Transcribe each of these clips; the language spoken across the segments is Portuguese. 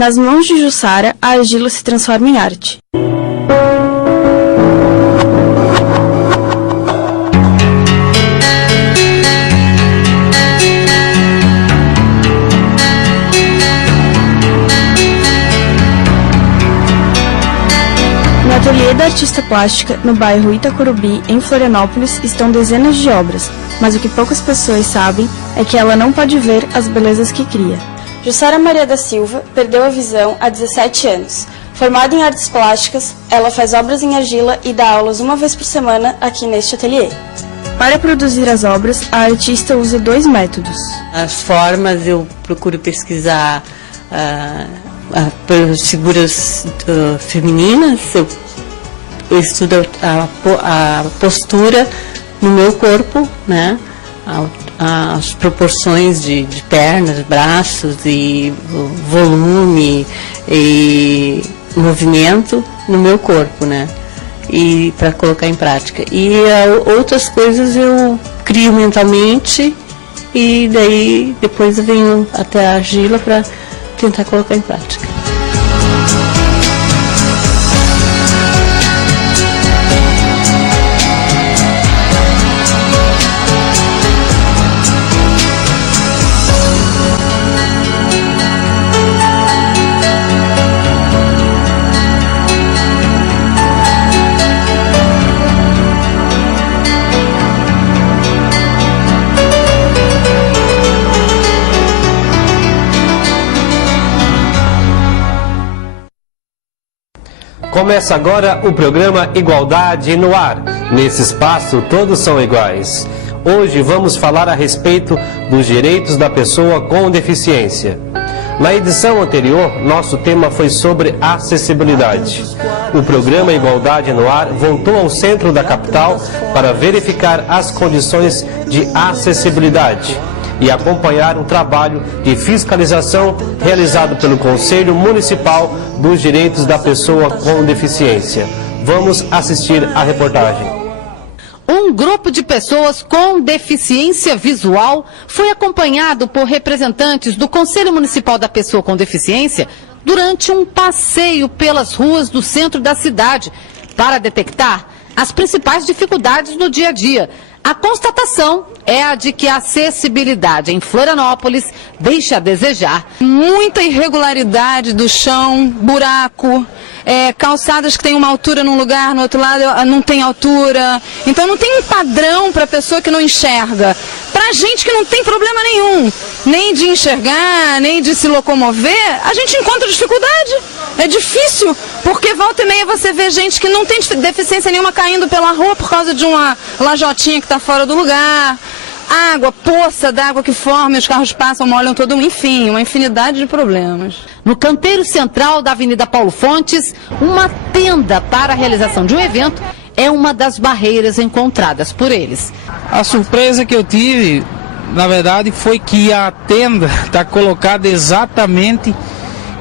Nas mãos de Jussara, a argila se transforma em arte. No ateliê da artista plástica, no bairro Itacorubi, em Florianópolis, estão dezenas de obras, mas o que poucas pessoas sabem é que ela não pode ver as belezas que cria. Jussara Maria da Silva perdeu a visão há 17 anos. Formada em artes plásticas, ela faz obras em argila e dá aulas uma vez por semana aqui neste ateliê. Para produzir as obras, a artista usa 2 métodos. As formas eu procuro pesquisar figuras femininas, eu estudo a postura no meu corpo, né? As proporções de pernas, braços e volume e movimento no meu corpo, né? E para colocar em prática. E outras coisas eu crio mentalmente e daí depois eu venho até a argila para tentar colocar em prática. Começa agora o programa Igualdade no Ar. Nesse espaço, todos são iguais. Hoje vamos falar a respeito dos direitos da pessoa com deficiência. Na edição anterior, nosso tema foi sobre acessibilidade. O programa Igualdade no Ar voltou ao centro da capital para verificar as condições de acessibilidade e acompanhar um trabalho de fiscalização realizado pelo Conselho Municipal dos Direitos da Pessoa com Deficiência. Vamos assistir a reportagem. Um grupo de pessoas com deficiência visual foi acompanhado por representantes do Conselho Municipal da Pessoa com Deficiência durante um passeio pelas ruas do centro da cidade para detectar as principais dificuldades no dia a dia. A constatação é a de que a acessibilidade em Florianópolis deixa a desejar. Muita irregularidade do chão, buraco, calçadas que tem uma altura num lugar, no outro lado não tem altura. Então não tem um padrão para a pessoa que não enxerga. Para gente que não tem problema nenhum, nem de enxergar, nem de se locomover, a gente encontra dificuldade. É difícil, porque volta e meia você vê gente que não tem deficiência nenhuma caindo pela rua por causa de uma lajotinha que está fora do lugar. Água, poça d'água que forma, os carros passam, molham todo mundo, enfim, uma infinidade de problemas. No canteiro central da Avenida Paulo Fontes, uma tenda para a realização de um evento é uma das barreiras encontradas por eles. A surpresa que eu tive, na verdade, foi que a tenda está colocada exatamente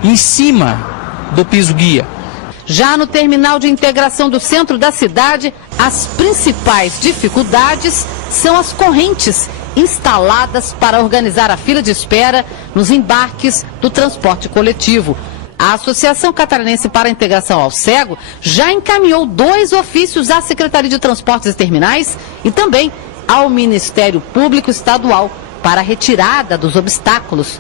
em cima do piso guia. Já no terminal de integração do centro da cidade, as principais dificuldades são as correntes instaladas para organizar a fila de espera nos embarques do transporte coletivo. A Associação Catarinense para a Integração ao Cego já encaminhou 2 ofícios à Secretaria de Transportes e Terminais e também ao Ministério Público Estadual para a retirada dos obstáculos.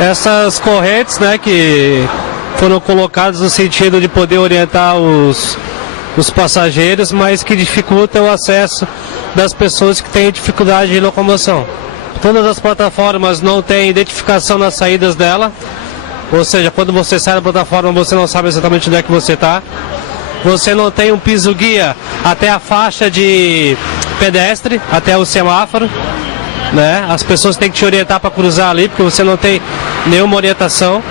Essas correntes, né, que foram colocadas no sentido de poder orientar os passageiros, mas que dificultam o acesso das pessoas que têm dificuldade de locomoção. Todas as plataformas não têm identificação nas saídas dela, ou seja, quando você sai da plataforma você não sabe exatamente onde é que você está. Você não tem um piso guia até a faixa de pedestre, até o semáforo, né? As pessoas têm que te orientar para cruzar ali, porque você não tem nenhuma orientação.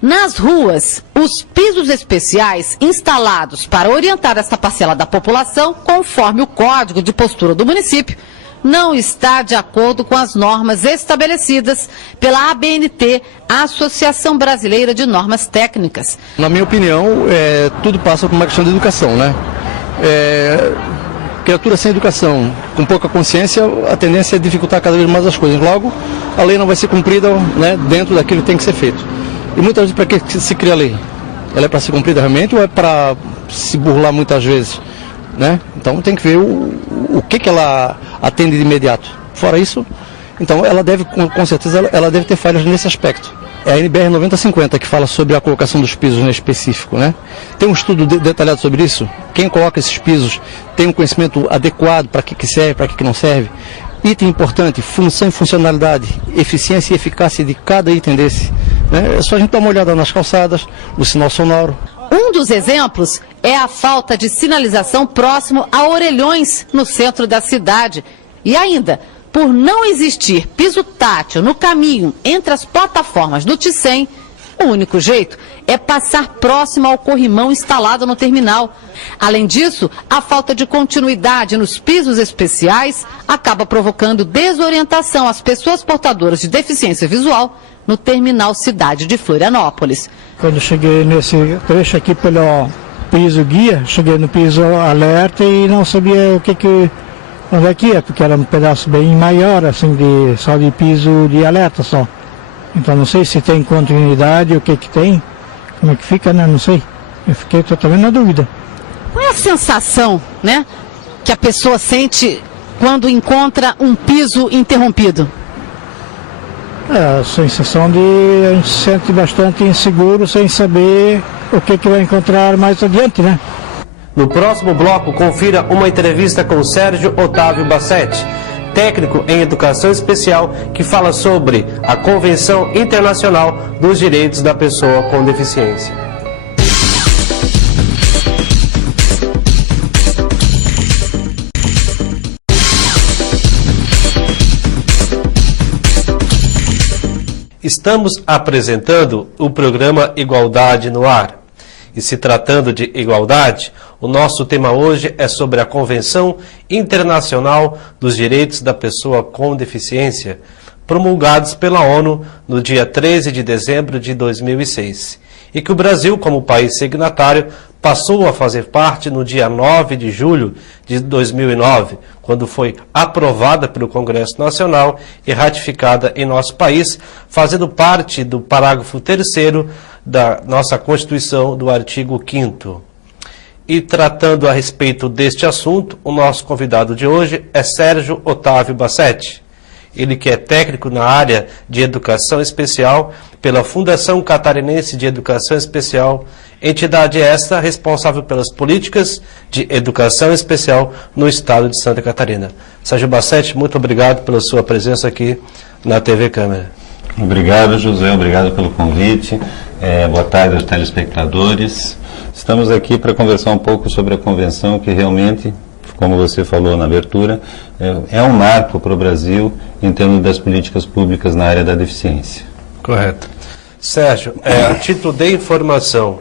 Nas ruas, os pisos especiais instalados para orientar essa parcela da população, conforme o Código de Postura do município, não está de acordo com as normas estabelecidas pela ABNT, a Associação Brasileira de Normas Técnicas. Na minha opinião, tudo passa por uma questão de educação, né? Criatura sem educação, com pouca consciência, a tendência é dificultar cada vez mais as coisas. Logo, a lei não vai ser cumprida, né, dentro daquilo que tem que ser feito. E muitas vezes, para que se cria a lei? Ela é para ser cumprida realmente ou é para se burlar muitas vezes? Né? Então tem que ver o que ela atende de imediato. Fora isso, então ela deve, com certeza, ela deve ter falhas nesse aspecto. É a NBR 9050 que fala sobre a colocação dos pisos, né, específico, né? Tem um estudo detalhado sobre isso. Quem coloca esses pisos tem um conhecimento adequado para que serve, para que não serve. Item importante, função e funcionalidade, eficiência e eficácia de cada item desse. Né? É só a gente dar uma olhada nas calçadas, no sinal sonoro. Um dos exemplos é a falta de sinalização próximo a orelhões no centro da cidade. E ainda, por não existir piso tátil no caminho entre as plataformas do Ticem, o único jeito é passar próximo ao corrimão instalado no terminal. Além disso, a falta de continuidade nos pisos especiais acaba provocando desorientação às pessoas portadoras de deficiência visual no terminal Cidade de Florianópolis. Quando cheguei nesse trecho aqui pelo piso guia, cheguei no piso alerta e não sabia onde é que ia, porque era um pedaço bem maior, assim, só de piso de alerta só. Então não sei se tem continuidade, o que tem, como é que fica, né? Não sei. Eu fiquei totalmente na dúvida. Qual é a sensação, né, que a pessoa sente quando encontra um piso interrompido? É a sensação a gente se sente bastante inseguro, sem saber o que vai encontrar mais adiante, né? No próximo bloco, confira uma entrevista com Sérgio Otávio Bassetti, técnico em educação especial, que fala sobre a Convenção Internacional dos Direitos da Pessoa com Deficiência. Estamos apresentando o programa Igualdade no Ar. E se tratando de igualdade, o nosso tema hoje é sobre a Convenção Internacional dos Direitos da Pessoa com Deficiência, promulgados pela ONU no dia 13 de dezembro de 2006, e que o Brasil, como país signatário, passou a fazer parte no dia 9 de julho de 2009, quando foi aprovada pelo Congresso Nacional e ratificada em nosso país, fazendo parte do parágrafo 3º da nossa Constituição, do artigo 5º. E tratando a respeito deste assunto, o nosso convidado de hoje é Sérgio Otávio Bassetti. Ele que é técnico na área de educação especial pela Fundação Catarinense de Educação Especial, entidade esta responsável pelas políticas de educação especial no estado de Santa Catarina. Sérgio Bassetti, muito obrigado pela sua presença aqui na TV Câmara. Obrigado, José, obrigado pelo convite. Boa tarde aos telespectadores. Estamos aqui para conversar um pouco sobre a convenção que realmente, como você falou na abertura, é um marco para o Brasil em termos das políticas públicas na área da deficiência. Correto. Sérgio, a título de informação,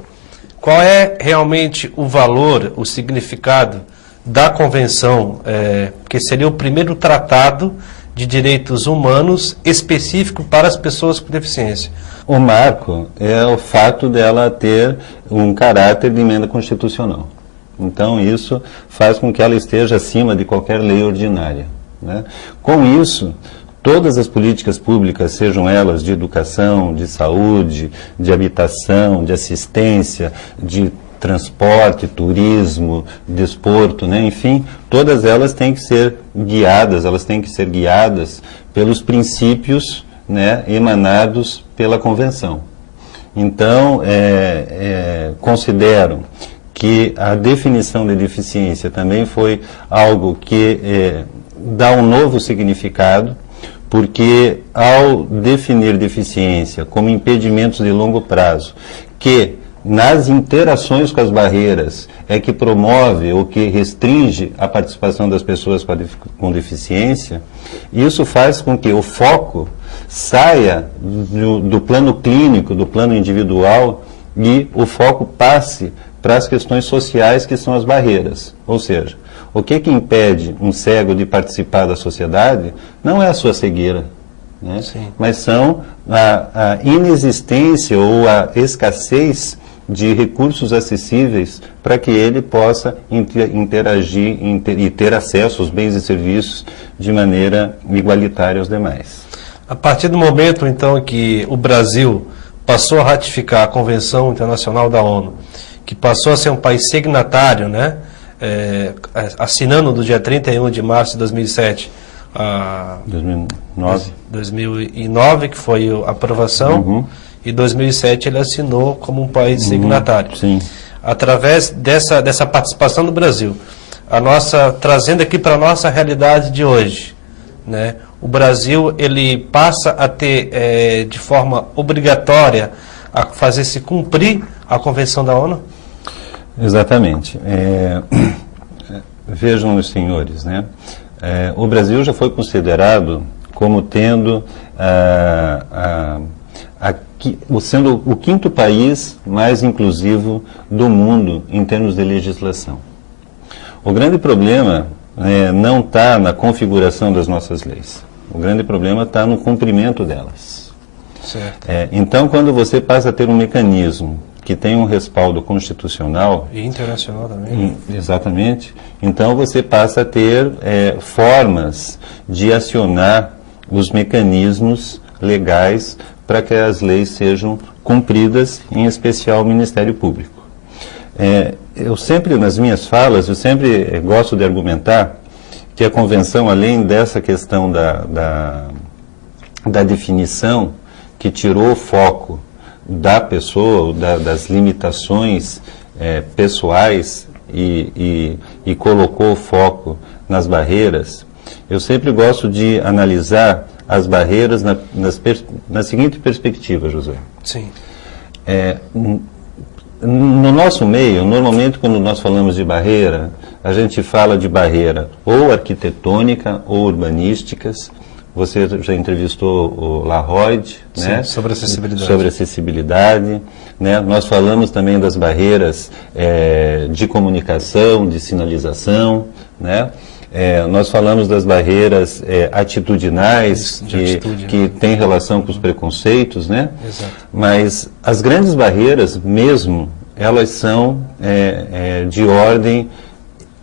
qual é realmente o valor, o significado da convenção, que seria o primeiro tratado de direitos humanos específico para as pessoas com deficiência? O marco é o fato dela ter um caráter de emenda constitucional. Então, isso faz com que ela esteja acima de qualquer lei ordinária, né? Com isso, todas as políticas públicas, sejam elas de educação, de saúde, de habitação, de assistência, de transporte, turismo, desporto, né? Enfim, todas elas têm que ser guiadas, pelos princípios, né, emanados pela Convenção. Então, considero que a definição de deficiência também foi algo que dá um novo significado, porque ao definir deficiência como impedimentos de longo prazo, que nas interações com as barreiras é que promove ou que restringe a participação das pessoas com deficiência, isso faz com que o foco saia do plano clínico, do plano individual, e o foco passe para as questões sociais, que são as barreiras. Ou seja, o que impede um cego de participar da sociedade não é a sua cegueira, né? Mas são a inexistência ou a escassez de recursos acessíveis para que ele possa interagir e ter acesso aos bens e serviços de maneira igualitária aos demais. A partir do momento, então, que o Brasil passou a ratificar a Convenção Internacional da ONU, que passou a ser um país signatário, né, assinando no dia 31 de março de 2007, 2009, que foi a aprovação, e 2007 ele assinou como um país signatário. Sim. Através dessa participação do Brasil, trazendo aqui para a nossa realidade de hoje, né, o Brasil ele passa a ter de forma obrigatória a fazer-se cumprir a Convenção da ONU? Exatamente. Vejam os senhores, né? O Brasil já foi considerado como tendo sendo o 5º país mais inclusivo do mundo em termos de legislação. O grande problema não está na configuração das nossas leis. O grande problema está no cumprimento delas. Certo. Então, quando você passa a ter um mecanismo que tem um respaldo constitucional... E internacional também. Exatamente. Então, você passa a ter formas de acionar os mecanismos legais para que as leis sejam cumpridas, em especial o Ministério Público. Eu sempre, nas minhas falas, eu sempre gosto de argumentar que a Convenção, além dessa questão da definição, que tirou o foco da pessoa, das limitações pessoais e colocou o foco nas barreiras, eu sempre gosto de analisar as barreiras na seguinte perspectiva, José. Sim. No nosso meio, normalmente quando nós falamos de barreira, a gente fala de barreira ou arquitetônica ou urbanísticas. Você já entrevistou o Larroyd, né? Sobre acessibilidade. Sobre acessibilidade, né? Nós falamos também das barreiras de comunicação, de sinalização, né? Nós falamos das barreiras atitudinais, que têm relação com os preconceitos, né? Exato. Mas as grandes barreiras mesmo, elas são de ordem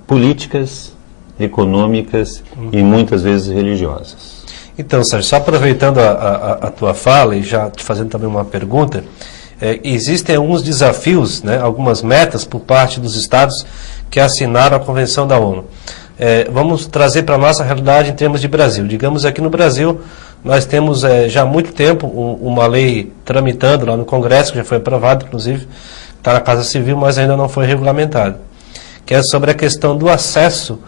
políticas, econômicas e muitas vezes religiosas. Então, Sérgio, só aproveitando a tua fala e já te fazendo também uma pergunta, existem alguns desafios, né, algumas metas por parte dos estados que assinaram a Convenção da ONU. Vamos trazer para a nossa realidade em termos de Brasil. Digamos, aqui no Brasil, nós temos já há muito tempo uma lei tramitando lá no Congresso, que já foi aprovada, inclusive, está na Casa Civil, mas ainda não foi regulamentada, que é sobre a questão do acesso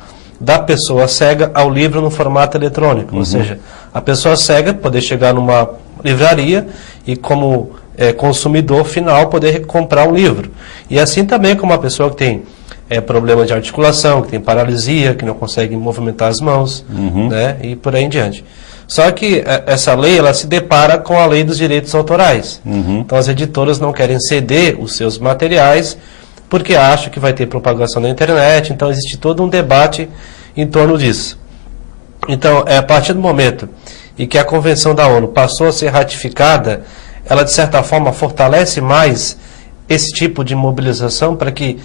da pessoa cega ao livro no formato eletrônico. Ou seja, a pessoa cega poder chegar numa livraria e, como consumidor final, poder comprar um livro. E assim também como a pessoa que tem problema de articulação, que tem paralisia, que não consegue movimentar as mãos, né, e por aí em diante. Só que essa lei, ela se depara com a lei dos direitos autorais. Então as editoras não querem ceder os seus materiais porque acham que vai ter propagação na internet, então existe todo um debate em torno disso. Então, a partir do momento em que a Convenção da ONU passou a ser ratificada, ela de certa forma fortalece mais esse tipo de mobilização para que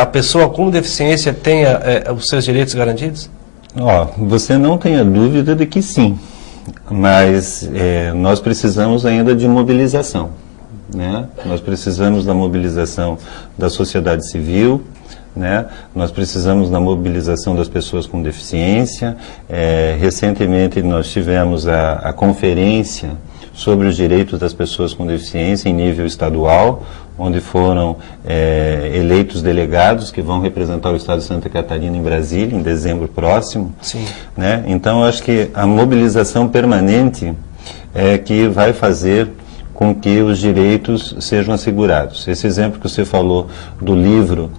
a pessoa com deficiência tenha os seus direitos garantidos? Você não tenha dúvida de que sim, mas nós precisamos ainda de mobilização, né? Nós precisamos da mobilização da sociedade civil, né? Nós precisamos da mobilização das pessoas com deficiência. Recentemente nós tivemos a conferência sobre os direitos das pessoas com deficiência em nível estadual, onde foram eleitos delegados que vão representar o Estado de Santa Catarina em Brasília, em dezembro próximo. Sim. Né? Então, eu acho que a mobilização permanente é que vai fazer com que os direitos sejam assegurados. Esse exemplo que você falou do livro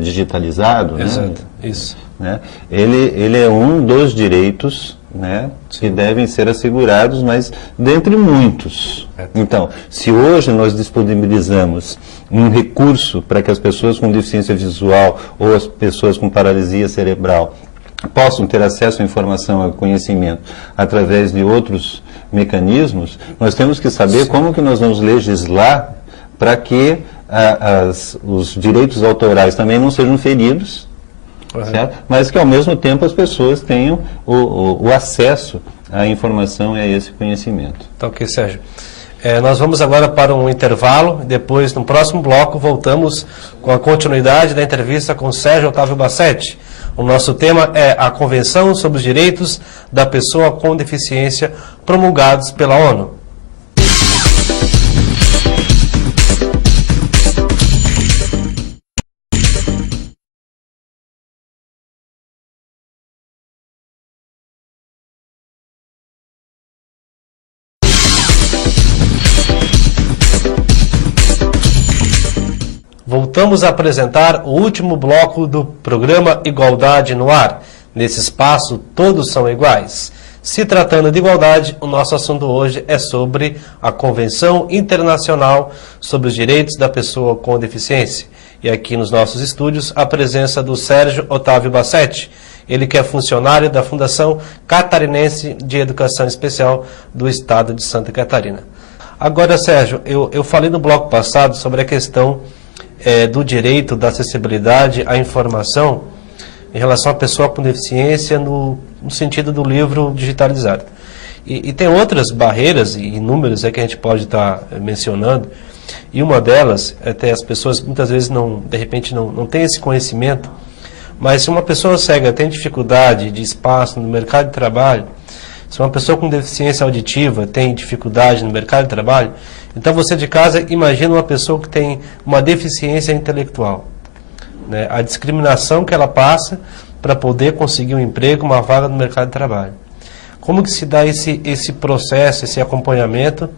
digitalizado, exato, né? isso. Né? Ele é um dos direitos, né, que devem ser assegurados, mas dentre muitos. Então, se hoje nós disponibilizamos um recurso para que as pessoas com deficiência visual ou as pessoas com paralisia cerebral possam ter acesso à informação, ao conhecimento, através de outros mecanismos, nós temos que saber como que nós vamos legislar para que os direitos autorais também não sejam feridos, certo? Mas que ao mesmo tempo as pessoas tenham o acesso à informação e a esse conhecimento. Tá ok, Sérgio. Nós vamos agora para um intervalo, depois, no próximo bloco, voltamos com a continuidade da entrevista com Sérgio Otávio Bassetti. O nosso tema é a Convenção sobre os Direitos da Pessoa com Deficiência, promulgados pela ONU. Voltamos a apresentar o último bloco do programa Igualdade no Ar. Nesse espaço, todos são iguais. Se tratando de igualdade, o nosso assunto hoje é sobre a Convenção Internacional sobre os Direitos da Pessoa com Deficiência. E aqui nos nossos estúdios, a presença do Sérgio Otávio Bassetti, ele que é funcionário da Fundação Catarinense de Educação Especial do Estado de Santa Catarina. Agora, Sérgio, eu falei no bloco passado sobre a questão do direito da acessibilidade à informação em relação à pessoa com deficiência no sentido do livro digitalizado. E tem outras barreiras e inúmeras que a gente pode estar mencionando, e uma delas, até as pessoas muitas vezes de repente não têm esse conhecimento, mas se uma pessoa cega tem dificuldade de espaço no mercado de trabalho, se uma pessoa com deficiência auditiva tem dificuldade no mercado de trabalho, então você de casa imagina uma pessoa que tem uma deficiência intelectual, né? A discriminação que ela passa para poder conseguir um emprego, uma vaga no mercado de trabalho. Como que se dá esse processo, esse acompanhamento,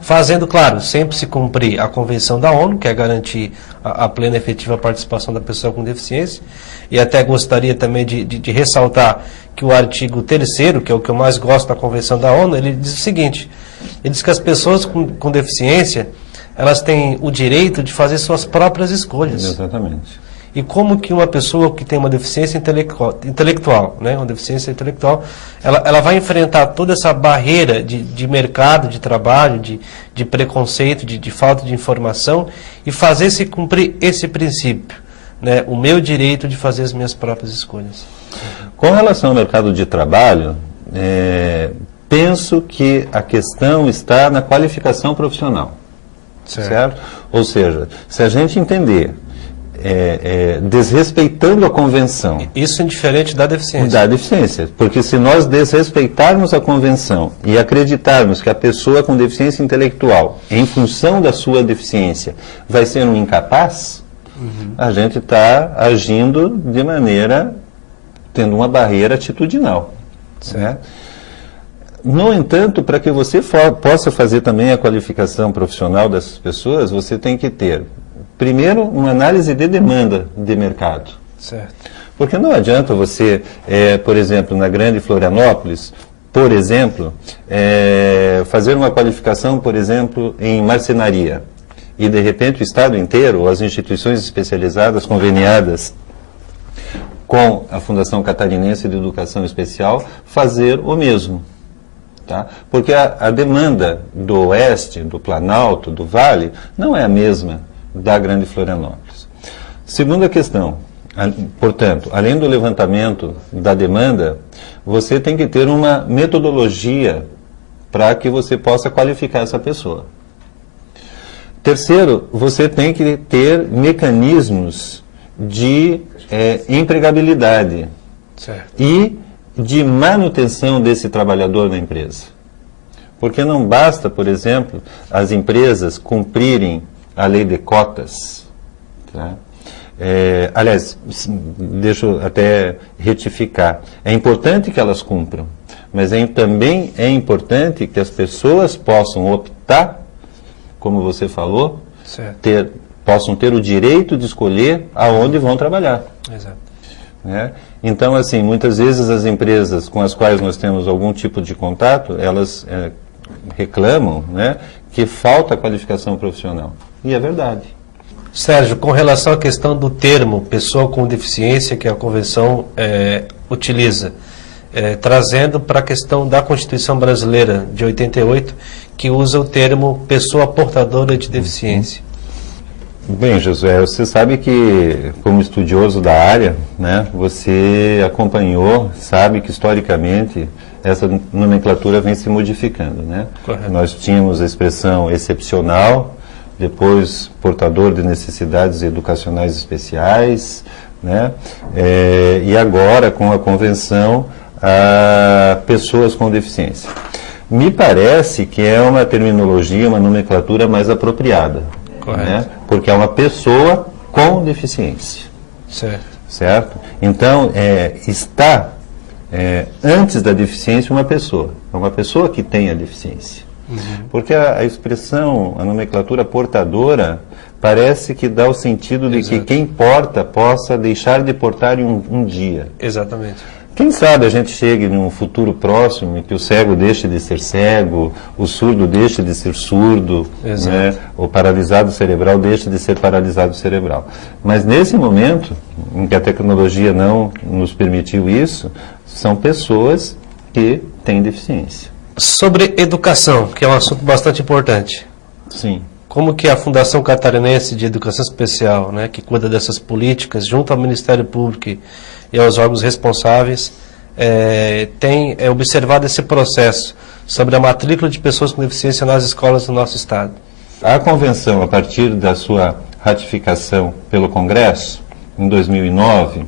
fazendo, claro, sempre se cumprir a Convenção da ONU, que é garantir a plena e efetiva participação da pessoa com deficiência, e até gostaria também de ressaltar que o artigo 3º, que é o que eu mais gosto da Convenção da ONU, ele diz o seguinte: ele diz que as pessoas com deficiência, elas têm o direito de fazer suas próprias escolhas. Exatamente. E como que uma pessoa que tem uma deficiência intelectual, né, uma deficiência intelectual, ela vai enfrentar toda essa barreira de mercado, de trabalho, de preconceito, de falta de informação, e fazer-se cumprir esse princípio, né, o meu direito de fazer as minhas próprias escolhas. Com relação ao mercado de trabalho, penso que a questão está na qualificação profissional. Certo? Ou seja, se a gente entender, desrespeitando a convenção... Isso indiferente da deficiência. Da deficiência. Porque se nós desrespeitarmos a convenção e acreditarmos que a pessoa com deficiência intelectual, em função da sua deficiência, vai ser um incapaz, a gente está agindo de maneira... tendo uma barreira atitudinal. Certo? No entanto, para que você possa fazer também a qualificação profissional dessas pessoas, você tem que ter, primeiro, uma análise de demanda de mercado. Certo. Porque não adianta você, por exemplo, na Grande Florianópolis, por exemplo, fazer uma qualificação, por exemplo, em marcenaria. E, de repente, o Estado inteiro, ou as instituições especializadas, conveniadas com a Fundação Catarinense de Educação Especial, fazer o mesmo. Tá? Porque a demanda do Oeste, do Planalto, do Vale, não é a mesma da Grande Florianópolis. Segunda questão, portanto, além do levantamento da demanda, você tem que ter uma metodologia para que você possa qualificar essa pessoa. Terceiro, você tem que ter mecanismos de empregabilidade. Certo. E de manutenção desse trabalhador na empresa. Porque não basta, por exemplo, as empresas cumprirem a lei de cotas. Tá? Aliás, deixa eu até retificar. É importante que elas cumpram, mas também é importante que as pessoas possam optar, como você falou, possam ter o direito de escolher aonde vão trabalhar. Exato. Então, assim, muitas vezes as empresas com as quais nós temos algum tipo de contato, elas reclamam, que falta qualificação profissional. E é verdade. Sérgio, com relação à questão do termo pessoa com deficiência que a Convenção utiliza, trazendo para a questão da Constituição Brasileira de 88, que usa o termo pessoa portadora de deficiência. Bem, Josué, você sabe que, como estudioso da área, né, você acompanhou, sabe que historicamente essa nomenclatura vem se modificando, né? Correto. Nós tínhamos a expressão excepcional, depois portador de necessidades educacionais especiais, né? E agora, com a convenção, a pessoas com deficiência. Me parece que é uma terminologia, uma nomenclatura mais apropriada. Correto. Né? Porque é uma pessoa com deficiência. Certo? Então, está antes da deficiência uma pessoa. É uma pessoa que tem a deficiência. Porque a expressão, a nomenclatura portadora, parece que dá o sentido de que quem porta possa deixar de portar em um dia. Exatamente. Quem sabe a gente chegue num futuro próximo em que o cego deixe de ser cego, o surdo deixe de ser surdo, né? O paralisado cerebral deixe de ser paralisado cerebral. Mas nesse momento, em que a tecnologia não nos permitiu isso, são pessoas que têm deficiência. Sobre educação, que é um assunto bastante importante. Sim. Como que a Fundação Catarinense de Educação Especial, né, que cuida dessas políticas, junto ao Ministério Público e aos órgãos responsáveis, tem observado esse processo sobre a matrícula de pessoas com deficiência nas escolas do nosso Estado? A convenção, a partir da sua ratificação pelo Congresso, em 2009,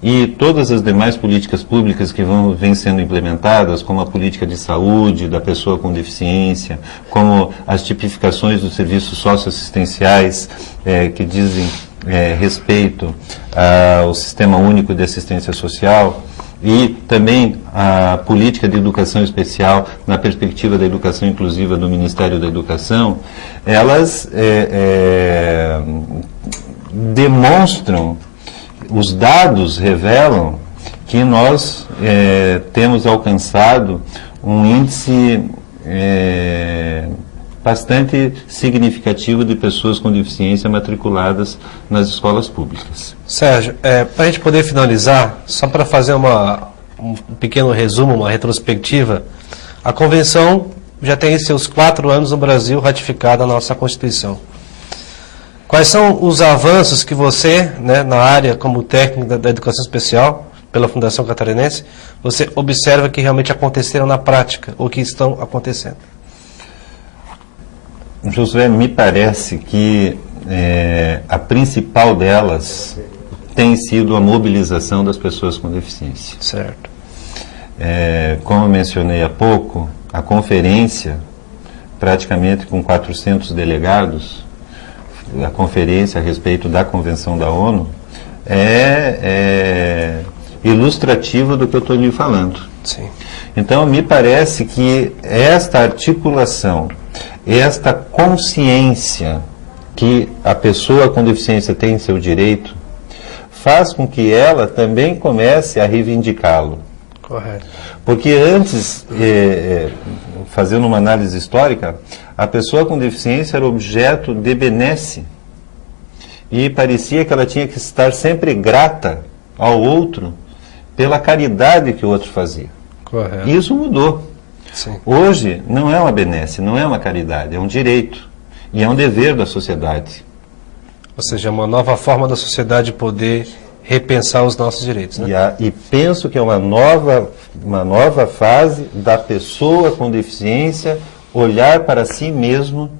e todas as demais políticas públicas que vêm sendo implementadas, como a política de saúde da pessoa com deficiência, como as tipificações dos serviços socioassistenciais que dizem respeito ao Sistema Único de Assistência Social, e também a política de educação especial na perspectiva da educação inclusiva do Ministério da Educação, elas demonstram, os dados revelam que nós temos alcançado um índice bastante significativo de pessoas com deficiência matriculadas nas escolas públicas. Sérgio, para a gente poder finalizar, só para fazer um pequeno resumo, uma retrospectiva, a Convenção já tem seus 4 anos no Brasil ratificada a nossa Constituição. Quais são os avanços que você, né, na área como técnico da educação especial, pela Fundação Catarinense, você observa que realmente aconteceram na prática, ou que estão acontecendo? Josué, me parece que a principal delas tem sido a mobilização das pessoas com deficiência. Certo. Como eu mencionei há pouco, a conferência, praticamente com 400 delegados, a conferência a respeito da Convenção da ONU, é ilustrativa do que eu estou lhe falando. Sim. Então, me parece que esta articulação, esta consciência que a pessoa com deficiência tem em seu direito, faz com que ela também comece a reivindicá-lo. Correto. Porque antes, fazendo uma análise histórica, a pessoa com deficiência era objeto de benesse e parecia que ela tinha que estar sempre grata ao outro pela caridade que o outro fazia. Correto. E isso mudou. Sim. Hoje não é uma benesse, não é uma caridade, é um direito e é um dever da sociedade. Ou seja, uma nova forma da sociedade poder repensar os nossos direitos, né? E penso que é uma nova fase da pessoa com deficiência olhar para si mesma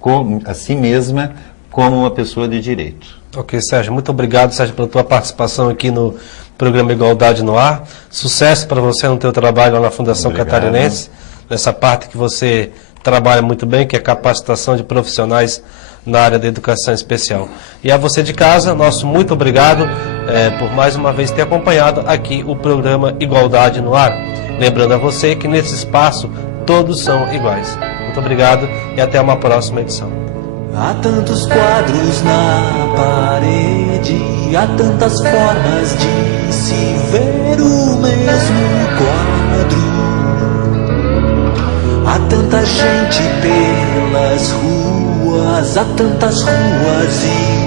como uma pessoa de direito. Ok, Sérgio. Muito obrigado, Sérgio, pela tua participação aqui no programa Igualdade no Ar. Sucesso para você no teu trabalho lá na Fundação Catarinense, nessa parte que você trabalha muito bem, que é a capacitação de profissionais na área da educação especial. E a você de casa, nosso muito obrigado por mais uma vez ter acompanhado aqui o programa Igualdade no Ar. Lembrando a você que nesse espaço todos são iguais. Muito obrigado e até uma próxima edição. Há tantos quadros na parede, há tantas formas de se ver o mesmo quadro. Há tanta gente pelas ruas, há tantas ruas e